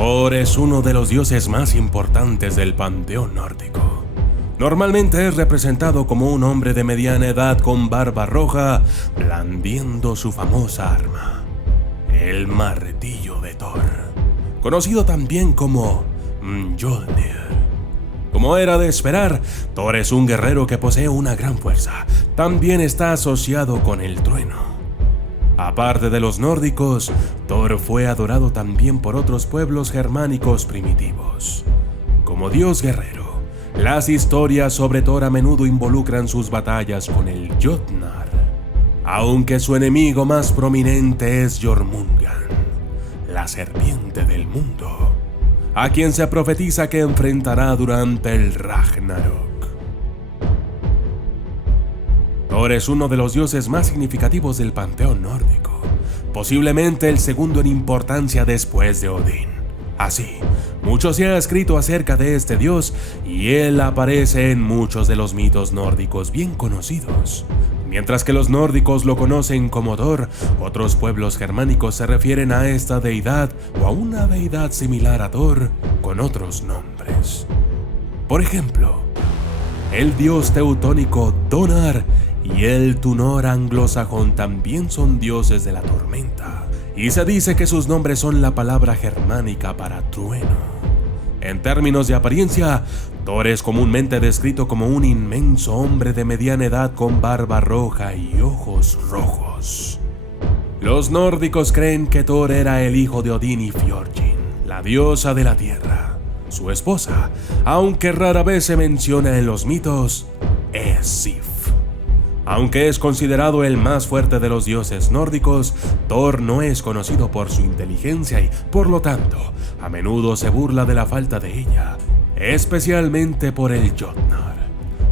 Thor es uno de los dioses más importantes del panteón nórdico. Normalmente es representado como un hombre de mediana edad con barba roja, blandiendo su famosa arma, el martillo de Thor, conocido también como Mjolnir. Como era de esperar, Thor es un guerrero que posee una gran fuerza. También está asociado con el trueno. Aparte de los nórdicos, Thor fue adorado también por otros pueblos germánicos primitivos. Como dios guerrero, las historias sobre Thor a menudo involucran sus batallas con el Jotnar, aunque su enemigo más prominente es Jormungand, la serpiente del mundo, a quien se profetiza que enfrentará durante el Ragnarok. Thor es uno de los dioses más significativos del panteón nórdico, posiblemente el segundo en importancia después de Odín. Así, mucho se ha escrito acerca de este dios y él aparece en muchos de los mitos nórdicos bien conocidos. Mientras que los nórdicos lo conocen como Thor, otros pueblos germánicos se refieren a esta deidad o a una deidad similar a Thor con otros nombres. Por ejemplo, el dios teutónico Donar y el Tunor anglosajón también son dioses de la tormenta, y se dice que sus nombres son la palabra germánica para trueno. En términos de apariencia, Thor es comúnmente descrito como un inmenso hombre de mediana edad con barba roja y ojos rojos. Los nórdicos creen que Thor era el hijo de Odín y Fjordin, la diosa de la tierra. Su esposa, aunque rara vez se menciona en los mitos, es Sif. Aunque es considerado el más fuerte de los dioses nórdicos, Thor no es conocido por su inteligencia y, por lo tanto, a menudo se burla de la falta de ella, especialmente por el Jotnar.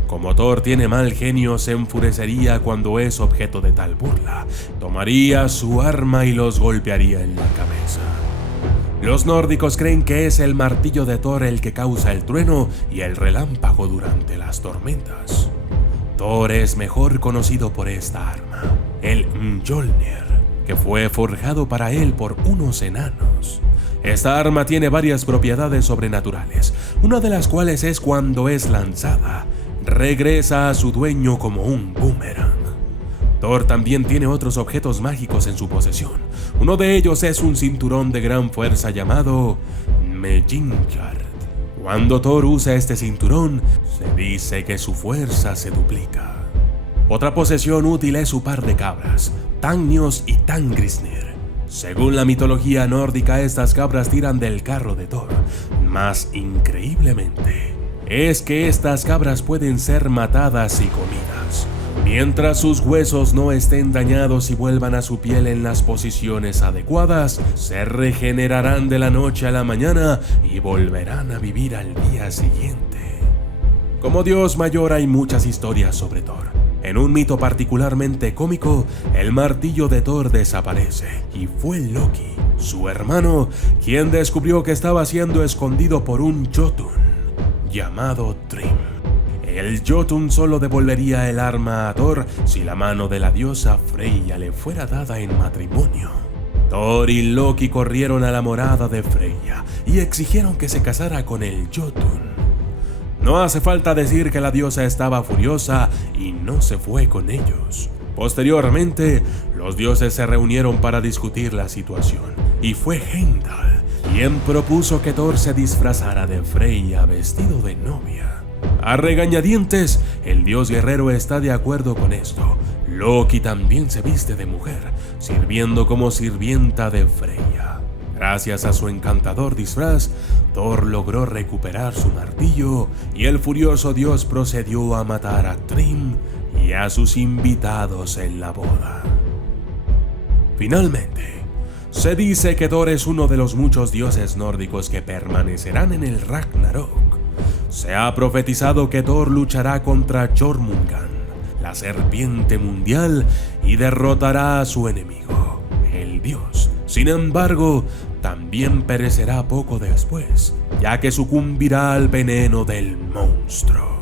Como Thor tiene mal genio, se enfurecería cuando es objeto de tal burla, tomaría su arma y los golpearía en la cabeza. Los nórdicos creen que es el martillo de Thor el que causa el trueno y el relámpago durante las tormentas. Thor es mejor conocido por esta arma, el Mjolnir, que fue forjado para él por unos enanos. Esta arma tiene varias propiedades sobrenaturales, una de las cuales es cuando es lanzada, regresa a su dueño como un boomerang. Thor también tiene otros objetos mágicos en su posesión. Uno de ellos es un cinturón de gran fuerza llamado Mejingjard. Cuando Thor usa este cinturón, se dice que su fuerza se duplica. Otra posesión útil es su par de cabras, Tangnios y Tangrisnir. Según la mitología nórdica, estas cabras tiran del carro de Thor. Más increíblemente, es que estas cabras pueden ser matadas y comidas, mientras sus huesos no estén dañados y vuelvan a su piel en las posiciones adecuadas, se regenerarán de la noche a la mañana y volverán a vivir al día siguiente. Como dios mayor hay muchas historias sobre Thor. En un mito particularmente cómico, el martillo de Thor desaparece y fue Loki, su hermano, quien descubrió que estaba siendo escondido por un Jotun llamado Thrym. El Jotun solo devolvería el arma a Thor si la mano de la diosa Freyja le fuera dada en matrimonio. Thor y Loki corrieron a la morada de Freyja y exigieron que se casara con el Jotun. No hace falta decir que la diosa estaba furiosa y no se fue con ellos. Posteriormente, los dioses se reunieron para discutir la situación y fue Heimdall quien propuso que Thor se disfrazara de Freyja vestido de novia. A regañadientes, el dios guerrero está de acuerdo con esto. Loki también se viste de mujer, sirviendo como sirvienta de Freyja. Gracias a su encantador disfraz, Thor logró recuperar su martillo y el furioso dios procedió a matar a Thrym y a sus invitados en la boda. Finalmente, se dice que Thor es uno de los muchos dioses nórdicos que permanecerán en el Ragnarok. Se ha profetizado que Thor luchará contra Jormungand, la serpiente mundial, y derrotará a su enemigo, el dios. Sin embargo, también perecerá poco después, ya que sucumbirá al veneno del monstruo.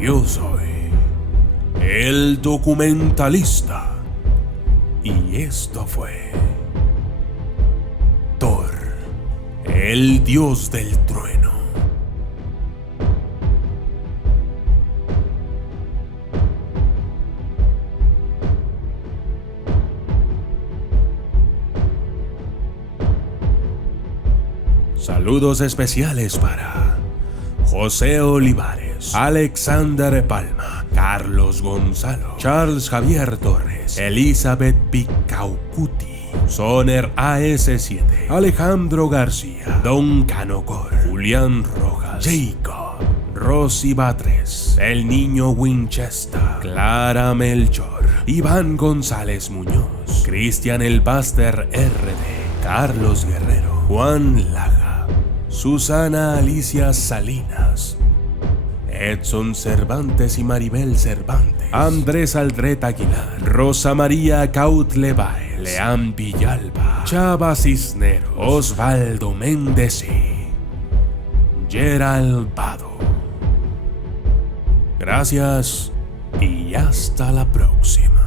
Yo soy el documentalista. Y esto fue Thor, el dios del trueno. Saludos especiales para José Olivares, Alexander Palma, Carlos Gonzalo, Charles Javier Torres, Elizabeth Picaucuti, Soner AS7, Alejandro García, Don Canocor, Julián Rojas, Jacob, Rosy Batres, El Niño Winchester, Clara Melchor, Iván González Muñoz, Cristian El Baster RD, Carlos Guerrero, Juan Laga, Susana Alicia Salinas, Edson Cervantes y Maribel Cervantes, Andrés Aldret Aguilar, Rosa María Cautlebaez, Leán Villalba, Chava Cisneros, Osvaldo Méndez y Gerald Vado. Gracias y hasta la próxima.